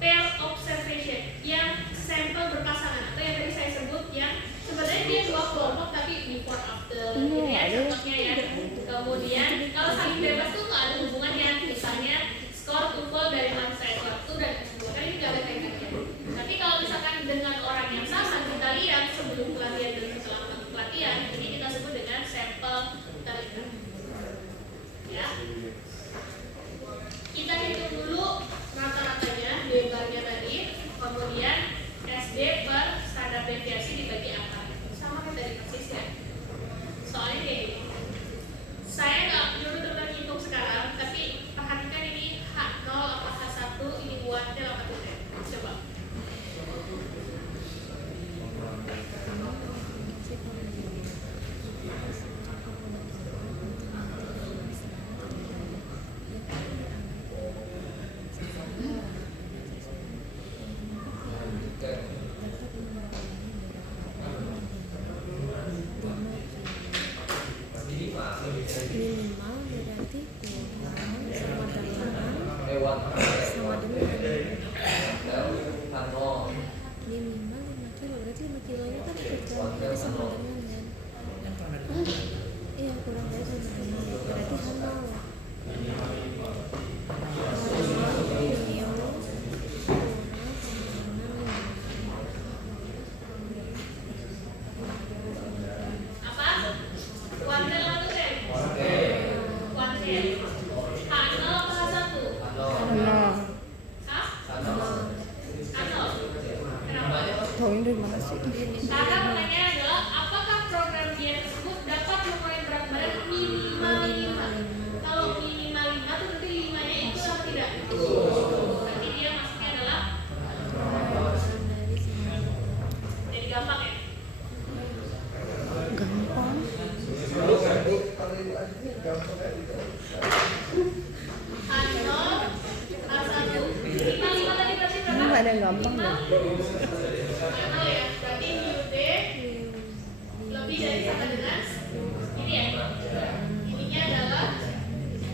pair observation, yang sampel berpasangan atau yang tadi saya sebut yang sebenarnya dia dua kelompok tapi before after. Gitu ya contohnya ya. Kemudian kalau saling bebas tuh nggak ada hubungannya. Misalnya skor tumpul dari masa skor 1 dan S2 kan ini nggak ada kaitannya. Tapi kalau misalkan dengan orang yang sama kita lihat sebelum pelatihan dan setelah pelatihan, ini kita sebut dengan sampel terlihat. Ya. Kita hitung dulu rata-ratanya, D-barnya tadi, kemudian SD per standar deviasi dibagi akar. Sama kayak tadi persis ya. Soalnya kayak gini. Saya nggak nyuruh teman hitung sekarang, tapi perhatikan ini H0 apa H1, ini buatnya apa tidak. Coba. Minimal berarti kurang sama dengan Hewan. sama dengan Ano. minimal 5 kilo berarti 5 kilonya kan kurang dari sama dengan kan iya kurang dari sama dengan berarti hanol Apa? Kuantel apa tuh deh? Oke. Kuantel. H0 apa H1? Ano. Nah, Hah? Ano. Ano? Kenapa? tahu ini dari mana sih? Karena pertanyaannya adalah apakah program dia tersebut dapat mengurangi berat badan minimal 5? Kalau minimal 5 itu berarti 5-nya itu apa tidak? Berarti dia masuknya adalah jadi gampang ya? Gampang. H0, H1. Minimal 5 tadi berarti Ini berapa? nggak ada yang gampang deh. H0 ya, berarti UD lebih dari sama dengan ini ya. Ininya adalah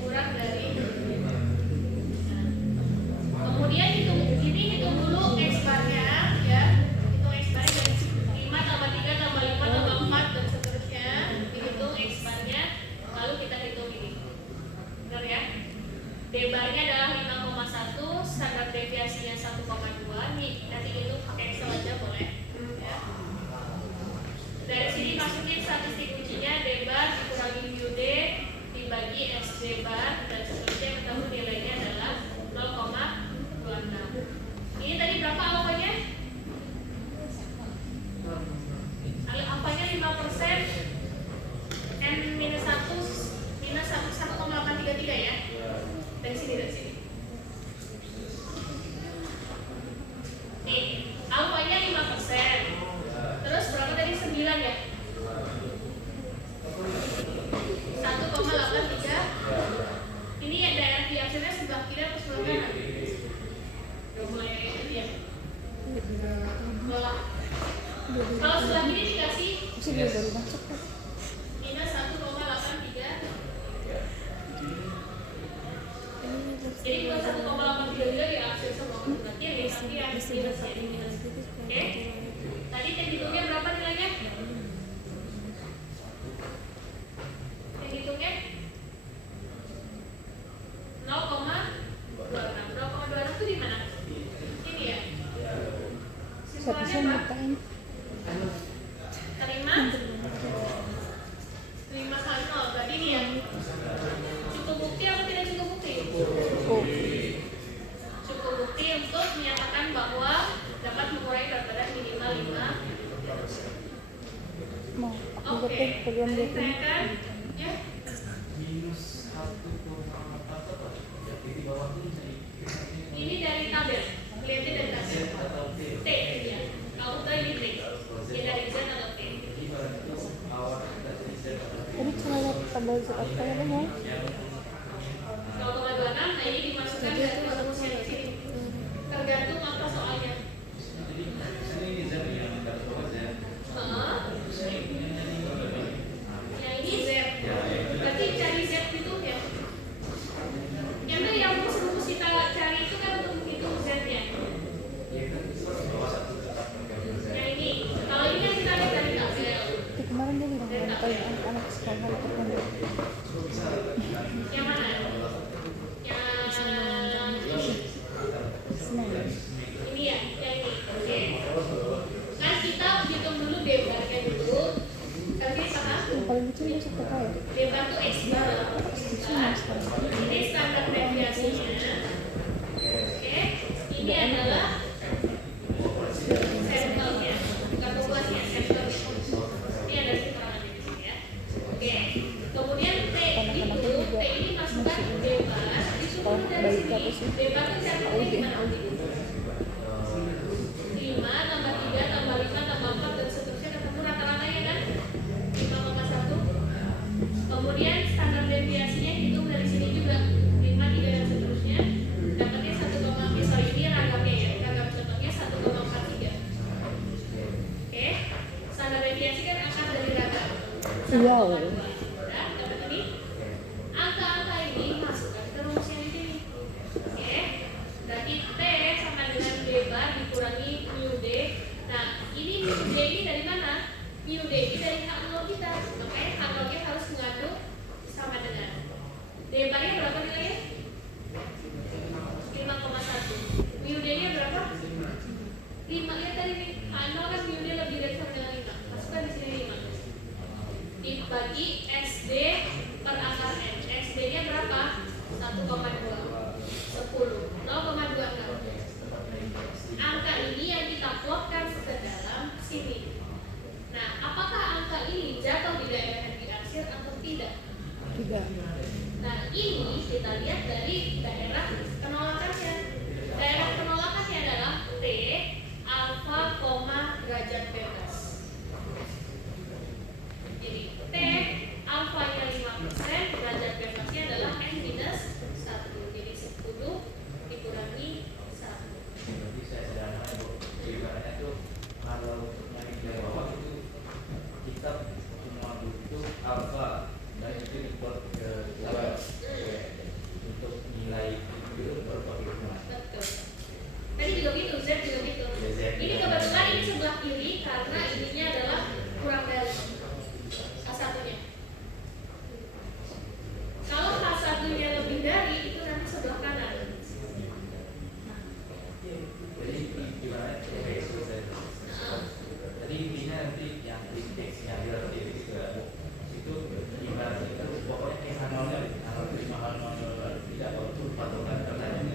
kurang dari. Kemudian hitung dulu X barnya ya. Hitung X barnya dari 5 tambah 3 tambah 5 tambah 4 dan seterusnya. Dihitung X barnya, lalu kita hitung ini. Benar ya? D barnya adalah 5,1, standar deviasinya 1,2. Nih, nanti itu pakai Excel aja boleh. Ya. Dari sini masukin statistik ujinya D bar dikurangi UD dibagi SD bar dan seterusnya ketemu nilainya adalah 0,26. Ini tadi berapa alfanya? Alfanya 5%, N minus 1 minus 1,833 ya. Dari sini. Nih, alfanya 5%. Terus berapa tadi? 9 ya? 1,83. Ini ya daerah diaksirnya sebelah kiri atau sebelah kanan? Udah mulai ini ya? Lola. Kalau sebelah kiri dikasih Masih dia baru masuk kok. minus 1,83. Jadi bukan 1,83 juga diaksir semua. Berarti yang nanti yang mesti minusnya. dapat ini lagi tuh supaya Oke. Tadi yang hitungnya berapa nilainya? Yang hitungnya 0,26 itu di mana? Ini ya. Siapa sih Simpulannya yang apa? nyiptain? Terima kali 0 berarti ini ya. Cukup bukti apa tidak cukup bukti? Oh, Cukup bukti untuk menyatakan bahwa dapat mengurangi berat badan minimal 5 mau aku Oke, deh program tadi dia saya kan ya ini dari tabel, lihatnya dari tabel. T ini ya, auto ini T. Ya dari Z atau T. tadi cara lihat tabel Z apa ya mau? 0,26, nah ini dimasukkan jadi dari itu kalau rumusnya di sini. Tergantung apa soalnya. Yang ini Z. Berarti cari Z itu ya. Yang rumus kita cari itu kan untuk menghitung Z-nya. Yang ini, kalau ini kan kita lihat dari tabel. Tapi kemarin dia bilang kalau anak-anak sekolah itu kan Yang mana? Yang ini. senang. Ini ya, yang ini. Oke. Kan kita hitung dulu D-barnya dulu. Tapi paham? Yang paling kecil masuk ke kaya. D-bar tuh X bar. Ini standar deviasinya. Oke. Ini adalah sampelnya, bukan populasinya, sampel. Ini ada keterangannya di sini ya. Oke. Kemudian T ini masukkan D-bar, disuruh dari sini. D-bar itu sampelnya gimana? 5 tambah 3 tambah 5 tambah 4 dan seterusnya ketemu rata-ratanya kan 5,1. Kemudian standar deviasinya hitung dari sini juga 5, 3 dan seterusnya dapatnya 1, sorry ini ragamnya ya, ragam contohnya 1,43. Oke, standar deviasi kan akar dari ragam 1,2. Wow. Udah, dapat ini angka-angka ini masukkan ke rumus yang di sini. Oke, berarti T sama dengan D bar dikurangi mu D. Nah, ini mu D ini dari mana? Mu D ini dari H0 kita. Makanya H0-nya harus mengandung sama dengan D barnya berapa nilainya? 5,1. Mu D-nya berapa? 5. Lihat tadi nih, H0 kan mu D lebih dari sama dengan 5. Masukkan di sini 5. Dibagi SD per akar N. SD-nya berapa? 1,2. 10. 0,26. Angka ini yang kita plotkan ke dalam sini. Nah, apakah angka ini jatuh di daerah yang diarsir atau tidak? Tidak. Nah, ini kita lihat dari daerah penolakannya. Daerah penolakannya adalah T alfa, derajat bebas. Jadi T alfanya 5%, derajat bebasnya adalah N minus 1. Jadi 10 dikurangi 1. Berarti saya sederhana Bu. Ibaratnya tuh kalau untuk nyari nilai bawah itu kita cuma butuh alfa dan itu dibuat ke tabel untuk nilai itu berbagaimana. Betul. Tadi juga gitu, Z juga gitu. Ya, Z. Ini kebetulan ini sebelah kiri karena ininya adalah kurang dari H1-nya. Kalau H1-nya lebih dari itu nanti sebelah kanan. Jadi gimana? Jadi intinya nanti yang indeks yang relatif itu gimana? Itu pokoknya kayak analnya, anal 5 tidak waktu patokan pertanyaan.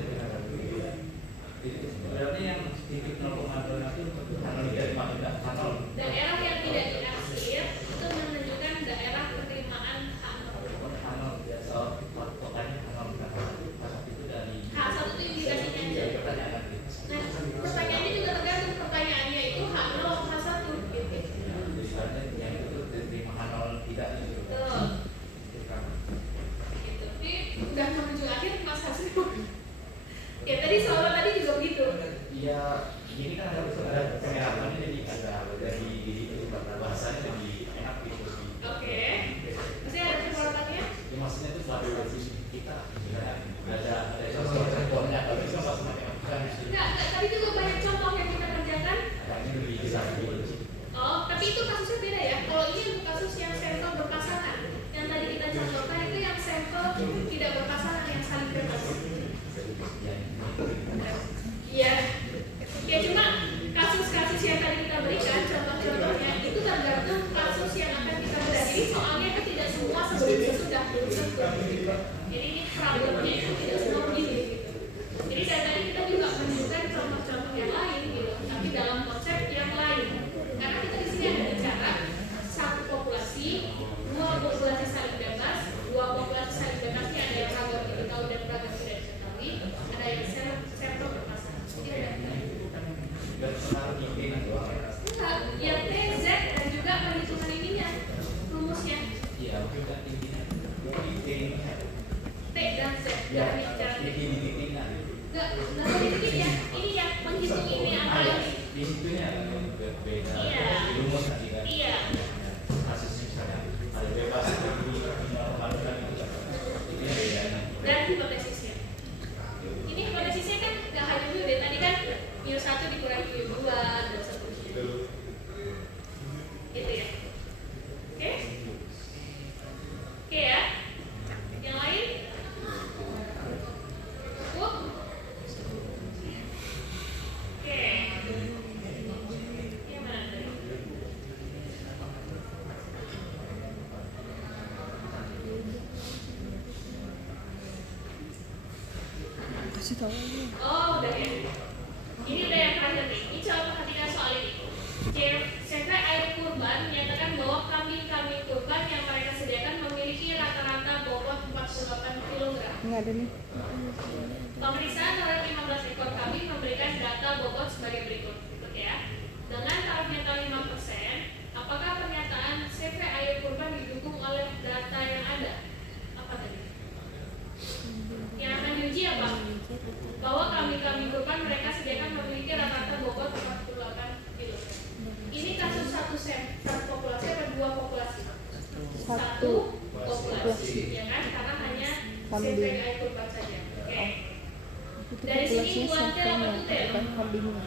Jadi berarti yang titik 0,2 itu anal dari anal. Daerah yang tidak diarsir itu menunjukkan daerah penerimaan H0. Anal biasa patokannya anal itu dari H1 itu indikasinya aja. dari pertanyaan. Nah, pertanyaannya juga tergantung pertanyaannya itu H0 atau H1 gitu. Jadi yang itu diterima anal tidak itu. Betul. Gitu. Ini udah menuju akhir Mas Hasri. Ya tadi soal tadi juga begitu. Iya, ini kan ada kemerahannya jadi agak dari itu bahasanya lebih enak gitu. Oke. Masih ada catatatannya? Ya, maksudnya itu buat kita ada contoh-contohnya, tapi itu pas matematika. Enggak, tadi juga banyak ini titiknya gitu. Nggak sampai titik ya. Ini yang menghitung ini angka. Di situnya kan beda. Iya. Di rumus tadi kan. Iya. Kasusnya misalnya ada bebas ini kan itu kan. Itu yang bedanya. Dan hipotesisnya. Ini hipotesisnya kan nggak hanya mu deh. Tadi kan mu1 dikurangi mu2 dan seterusnya. Gitu ya. Oke? Oke ya. Yang lain? Cukup? Oke. Yang mana tadi? Kasih tahu aja. Oh, udah ya. Ini udah yang terakhir nih. Ini coba perhatikan soal ini. CV air kurban menyatakan bahwa kambing-kambing kurban yang mereka sediakan memiliki rata-rata bobot 48 kg. Ini ada nih. Pemeriksaan terhadap 15 ekor kambing memberikan data bobot sebagai berikut. Oke ya. Dengan taraf netral 5%, apakah pernyataan CV air kurban didukung oleh data yang ada? Apa tadi? Yang akan diuji apa? Bahwa kambing-kambing kurban mereka sediakan memiliki rata-rata bobot 48 kg. Ini kasus satu populasi atau dua populasi? Satu populasi, ya kan? Karena hanya Kambing. CV air kurban saja. Oke. Itu Dari sini populasinya kuantil apa sampelnya, tutel? bukan kambingnya.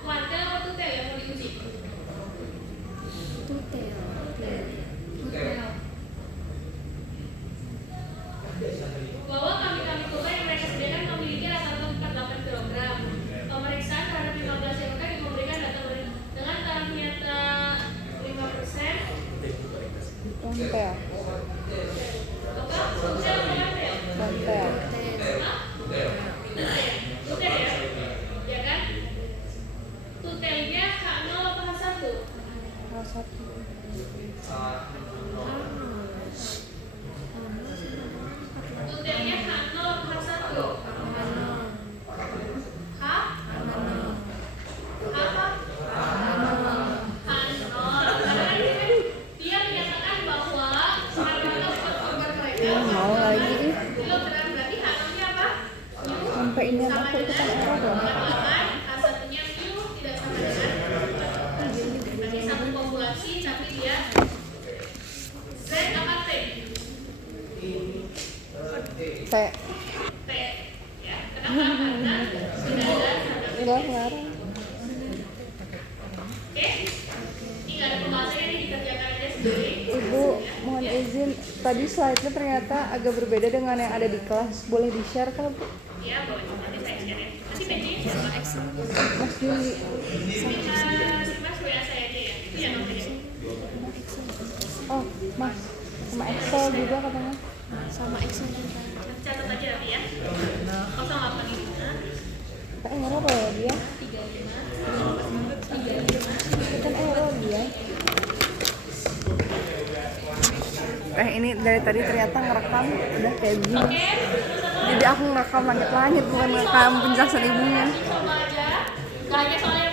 Kuantil apa tutel yang mau diuji? Tutel. Bahwa kambing-kambing kurban yang mereka sediakan memiliki rata-rata 48 kg. Pemeriksaan terhadap 15 ekor kambing memberikan data dengan taraf nyata 5%. Kontel. Apa? Tutel apa kuantil? Kontel. Hah? Tutel ya? Ya kan? Tutelnya H0 apa H1? H1. Tutelnya H0 apa H1? H? Apa? H0. Karena kan dia menyatakan bahwa rata-rata bobot korban mereka Mau lagi ih. kilogram, berarti H0-nya apa? Sampai ini Sama aku ikutan dengan error dong. 8, H1-nya mu tidak sama dengan berarti satu populasi tapi dia Z apa T? T. T. Ya, kenapa? Karena tidak ada tanda Udah ngarang. Oke, ini nggak ada pembahasannya, ini dikerjakan aja sendiri. Ibu, mohon izin. Tadi slide-nya ternyata agak berbeda dengan yang ada di kelas. Boleh di-share kah, Bu? Ya boleh, nanti saya share ya. Nanti page-nya siapa? Mas Juli. Mas WA saya aja ya. Itu yang nomornya. Oh, Mas. Sama Excel juga katanya. Sama Excel juga. Nanti catat aja nanti ya. 085 Kita error ya dia. 35 Kan error dia. Ini dari tadi ternyata ngerekam udah kayak begini. Oke, Jadi aku ngerekam langit-langit bukan ngerekam penjelasan ibunya. coba aja. Gak hanya soalnya